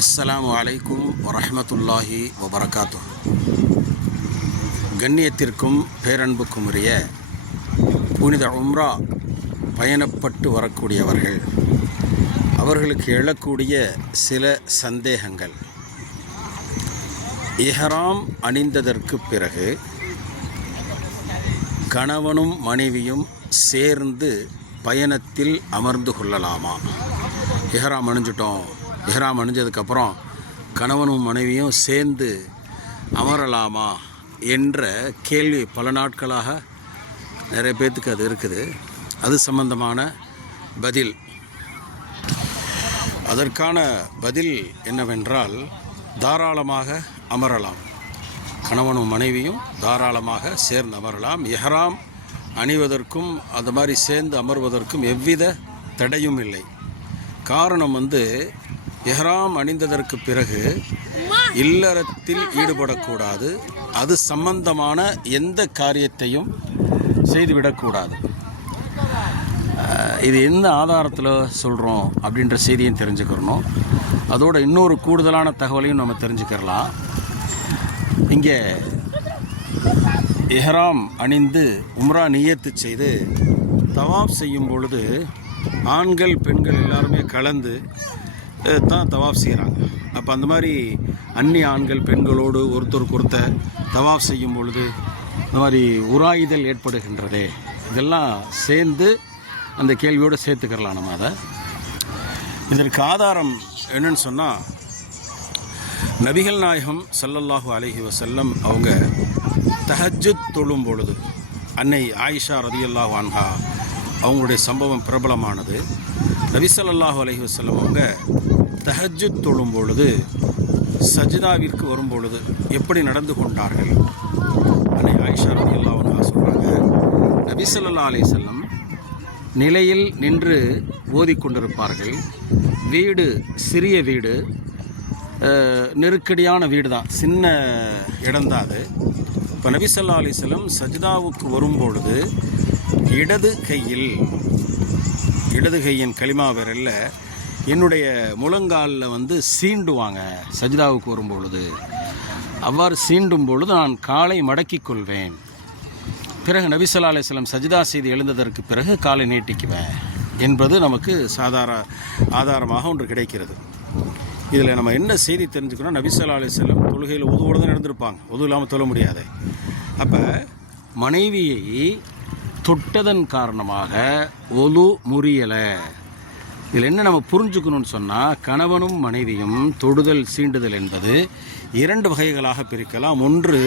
அஸ்ஸலாமு அலைக்கும் வரமத்துல்லாஹி வபரகாத்து கண்ணியத்திற்கும் பேரன்புக்கும் உரிய புனித உம்ரா பயணப்பட்டு வரக்கூடியவர்கள் அவர்களுக்கு எழக்கூடிய சில சந்தேகங்கள். இஹராம் அணிந்ததற்கு பிறகு கணவனும் மனைவியும் சேர்ந்து பயணத்தில் அமர்ந்து கொள்ளலாமா? இஹராம் அணிஞ்சிட்டோம். இஹ்ராம் அணிஞ்சதுக்கப்புறம் கணவனும் மனைவியும் சேர்ந்து அமரலாமா என்ற கேள்வி பல நாட்களாக நிறைய பேர்த்துக்கு அது இருக்குது. அது சம்பந்தமான பதில். அதற்கான பதில் என்னவென்றால் தாராளமாக அமரலாம். கணவனும் மனைவியும் தாராளமாக சேர்ந்து அமரலாம். எஹராம் அணிவதற்கும் அந்த மாதிரி சேர்ந்து அமர்வதற்கும் எவ்வித தடையும் இல்லை. காரணம் வந்து எஹ்ராம் அணிந்ததற்கு பிறகு இல்லறத்தில் ஈடுபடக்கூடாது. அது சம்பந்தமான எந்த காரியத்தையும் செய்துவிடக்கூடாது. இது எந்த ஆதாரத்தில் சொல்கிறோம் அப்படின்ற செய்தியும் தெரிஞ்சுக்கிறணும். அதோட இன்னொரு கூடுதலான தகவலையும் நம்ம தெரிஞ்சுக்கிறலாம். இங்கே எஹ்ராம் அணிந்து உம்ரா நியத்து செய்து தவாப் செய்யும் பொழுது ஆண்கள் பெண்கள் எல்லாருமே கலந்து தான் தவாப் செய்கிறாங்க அப்போ அந்த மாதிரி அந்நிய ஆண்கள் பெண்களோடு ஒருத்தருக்கு ஒருத்தர் தவாஃப் செய்யும் பொழுது இந்த மாதிரி உராயுதல் ஏற்படுகின்றதே. இதெல்லாம் சேர்ந்து அந்த கேள்வியோடு சேர்த்துக்கிறலாம் நம்ம அதை. இதற்கு ஆதாரம் என்னன்னு சொன்னால் நபிகள் நாயகம் சல்லல்லாஹு அலஹி வசல்லம் அவங்க தஹஜுத் தொழும் பொழுது அன்னை ஆயிஷா ரதியல்லாஹு அன்ஹா அவங்களுடைய சம்பவம் பிரபலமானது. நபி சல்லாஹூ அலஹி வசல்லம் அவங்க தஹஜு தொழும் பொழுது சஜிதாவிற்கு வரும் பொழுது எப்படி நடந்து கொண்டார்கள்? அன்னை ஆயிஷா ரதியல்லாஹு அன்ஹா சொல்கிறாங்க நபிசல்லா அலி செல்லம் நிலையில் நின்று ஓதிக்கொண்டிருப்பார்கள் வீடு சிறிய வீடு நெருக்கடியான வீடு தான் சின்ன இடம்தான் அது. இப்போ நபிசல்லா அலிஸ்லம் சஜிதாவுக்கு வரும்பொழுது இடது கையில் இடது கையின் களிமா விரல்ல என்னுடைய முழங்காலில் வந்து சீண்டுவாங்க சஜிதாவுக்கு வரும்பொழுது. அவ்வாறு சீண்டும் பொழுது நான் காலை மடக்கிக் கொள்வேன். பிறகு நபிசல்லா அலிஸ்லம் சஜிதா செய்து எழுந்ததற்கு பிறகு காலை நீட்டிக்குவேன் என்பது நமக்கு சாதார ஆதாரமாக ஒன்று கிடைக்கிறது. இதில் நம்ம என்ன செய்தி தெரிஞ்சுக்கணும் நபிசல்லா அலிஸ்லம் தொழுகையில் உதுவோடு தான் நடந்திருப்பாங்க உது இல்லாமல் தொழ முடியாது. அப்போ மனைவியை தொட்டதன் காரணமாக ஒலு முறியலை. இதில் என்ன நம்ம புரிஞ்சுக்கணும்னு சொன்னால் கணவனும் மனைவியும் தொடுதல் சீண்டுதல் என்பது இரண்டு வகைகளாக பிரிக்கலாம். ஒன்று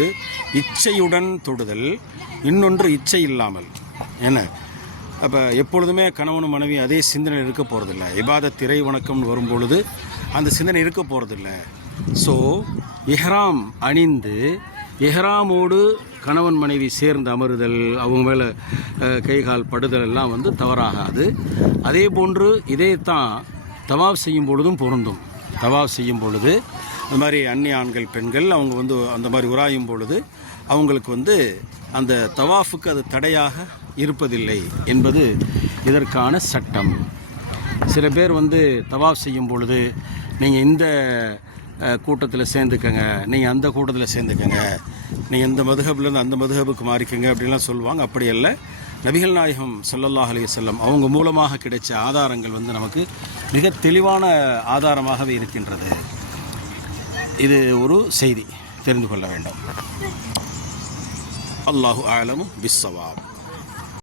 இச்சையுடன் தொடுதல் இன்னொன்று இச்சை இல்லாமல். என்ன? அப்போ எப்பொழுதுமே கணவனும் மனைவி அதே சிந்தனை இருக்க போகிறதில்ல இபாத திரை வணக்கம்னு வரும்பொழுது அந்த சிந்தனை இருக்க போகிறதில்ல ஸோ இஹ்ராம் அணிந்து எஹ்ராமோடு கணவன் மனைவி சேர்ந்து அமருதல் அவங்க மேலே கை கால் படுதல் எல்லாம் வந்து தவறாகாது. அதே போன்று இதே தான் தவாப் செய்யும் பொழுதும் பொருந்தும். தவாப் செய்யும் பொழுது அந்த மாதிரி அந்நிய ஆண்கள் பெண்கள் அவங்க வந்து அந்த மாதிரி உராயும் பொழுது அவங்களுக்கு வந்து அந்த தவாஃபுக்கு அது தடையாக இருப்பதில்லை என்பது இதற்கான சட்டம். சில பேர் வந்து தவாஃப் செய்யும் பொழுது நீங்கள் இந்த கூட்டத்தில் சேர்ந்துக்கங்க. நீங்கள் அந்த கூட்டத்தில் சேர்ந்துக்கங்க. நீங்கள் இந்த மதுகப்லேருந்து அந்த மதுகபுக்கு மாறிக்கங்க அப்படின்லாம் சொல்லுவாங்க. அப்படி அல்ல. நபிகள் நாயகம் சல்லல்லாஹ் அலி செல்லம் அவங்க மூலமாக கிடைச்ச ஆதாரங்கள் வந்து நமக்கு மிக தெளிவான ஆதாரமாகவே இருக்கின்றது. இது ஒரு செய்தி. தெரிந்து கொள்ள வேண்டும். அல்லாஹு ஆலமும் பிஸ்ஸவாப்